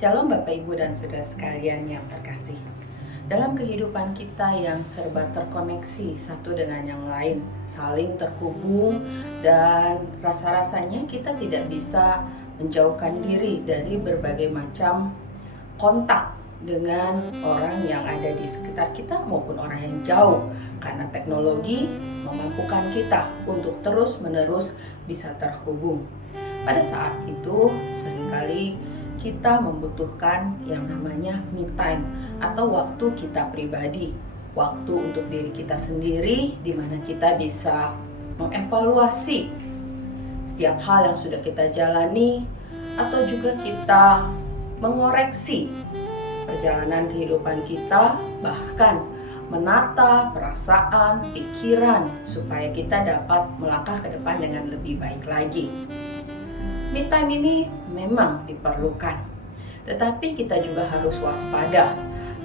Shalom Bapak Ibu dan Saudara sekalian yang terkasih. Dalam kehidupan kita yang serba terkoneksi satu dengan yang lain, saling terhubung, dan rasa-rasanya kita tidak bisa menjauhkan diri dari berbagai macam kontak dengan orang yang ada di sekitar kita maupun orang yang jauh, karena teknologi memampukan kita untuk terus-menerus bisa terhubung. Pada saat itu seringkali kita membutuhkan yang namanya me time atau waktu kita pribadi, waktu untuk diri kita sendiri, di mana kita bisa mengevaluasi setiap hal yang sudah kita jalani, atau juga kita mengoreksi perjalanan kehidupan kita, bahkan menata perasaan, pikiran, supaya kita dapat melangkah ke depan dengan lebih baik lagi. Me time ini memang diperlukan, tetapi kita juga harus waspada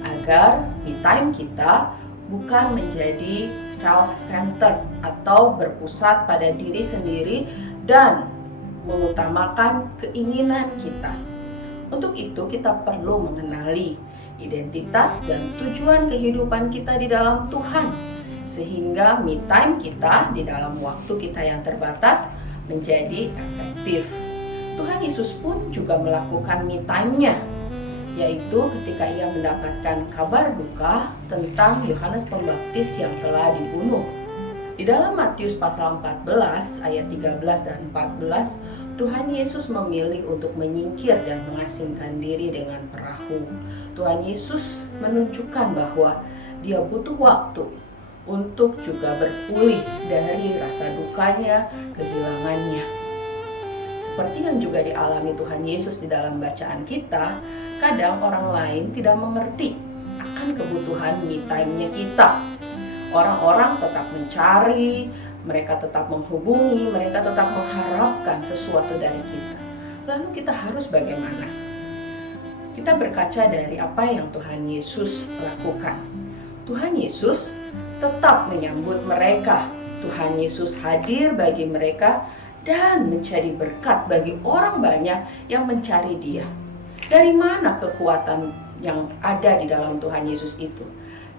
agar me time kita bukan menjadi self-centered atau berpusat pada diri sendiri dan mengutamakan keinginan kita. Untuk itu kita perlu mengenali identitas dan tujuan kehidupan kita di dalam Tuhan, sehingga me time kita di dalam waktu kita yang terbatas menjadi efektif. Tuhan Yesus pun juga melakukan me time-nya, yaitu ketika ia mendapatkan kabar duka tentang Yohanes Pembaptis yang telah dibunuh. Di dalam Matius pasal 14 ayat 13 dan 14, Tuhan Yesus memilih untuk menyingkir dan mengasingkan diri dengan perahu. Tuhan Yesus menunjukkan bahwa dia butuh waktu untuk juga berpulih dari rasa dukanya, kehilangannya. Seperti yang juga dialami Tuhan Yesus di dalam bacaan kita, kadang orang lain tidak mengerti akan kebutuhan me time-nya kita. Orang-orang tetap mencari, mereka tetap menghubungi, mereka tetap mengharapkan sesuatu dari kita. Lalu kita harus bagaimana? Kita berkaca dari apa yang Tuhan Yesus lakukan. Tuhan Yesus tetap menyambut mereka. Tuhan Yesus hadir bagi mereka dan menjadi berkat bagi orang banyak yang mencari Dia. Dari mana kekuatan yang ada di dalam Tuhan Yesus itu?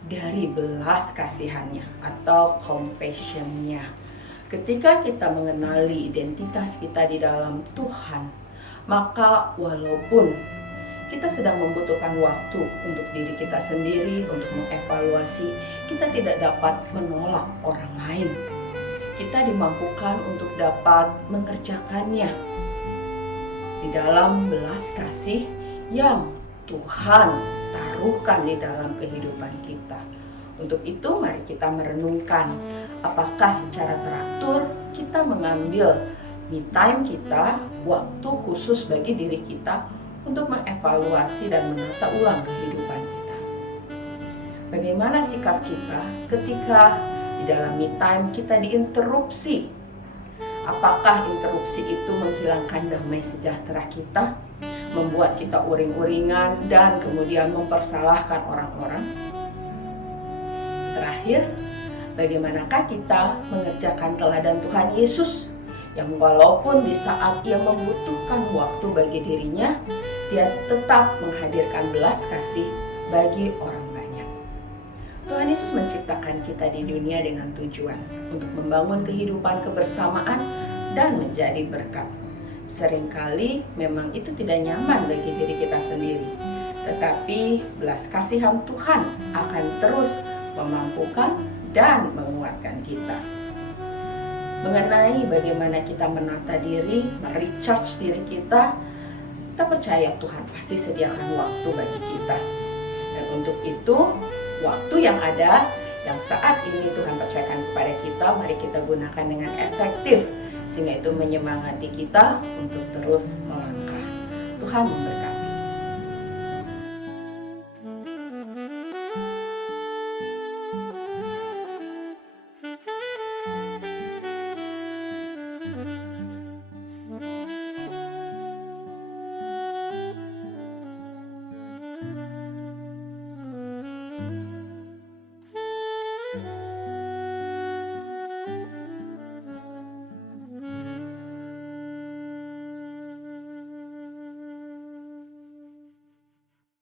Dari belas kasihannya atau compassion-nya. Ketika kita mengenali identitas kita di dalam Tuhan, maka walaupun kita sedang membutuhkan waktu untuk diri kita sendiri, untuk mengevaluasi, kita tidak dapat menolak orang lain. Kita dimampukan untuk dapat mengerjakannya di dalam belas kasih yang Tuhan taruhkan di dalam kehidupan kita. Untuk itu mari kita merenungkan apakah secara teratur kita mengambil me time kita, waktu khusus bagi diri kita untuk mengevaluasi dan menata ulang kehidupan kita. Bagaimana sikap kita ketika di dalam me time kita diinterupsi? Apakah interupsi itu menghilangkan damai sejahtera kita, membuat kita uring-uringan dan kemudian mempersalahkan orang-orang? Terakhir, bagaimanakah kita mengerjakan teladan Tuhan Yesus yang walaupun di saat ia membutuhkan waktu bagi dirinya, dia tetap menghadirkan belas kasih bagi orang banyak. Tuhan Yesus menciptakan kita di dunia dengan tujuan untuk membangun kehidupan kebersamaan dan menjadi berkat. Seringkali memang itu tidak nyaman bagi diri kita sendiri, tetapi belas kasihan Tuhan akan terus memampukan dan menguatkan kita. Mengenai bagaimana kita menata diri, merecharge diri kita, kita percaya Tuhan pasti sediakan waktu bagi kita. Dan untuk itu, waktu yang ada, yang saat ini Tuhan percayakan kepada kita, mari kita gunakan dengan efektif, sehingga itu menyemangati kita untuk terus melangkah. Tuhan memberkati.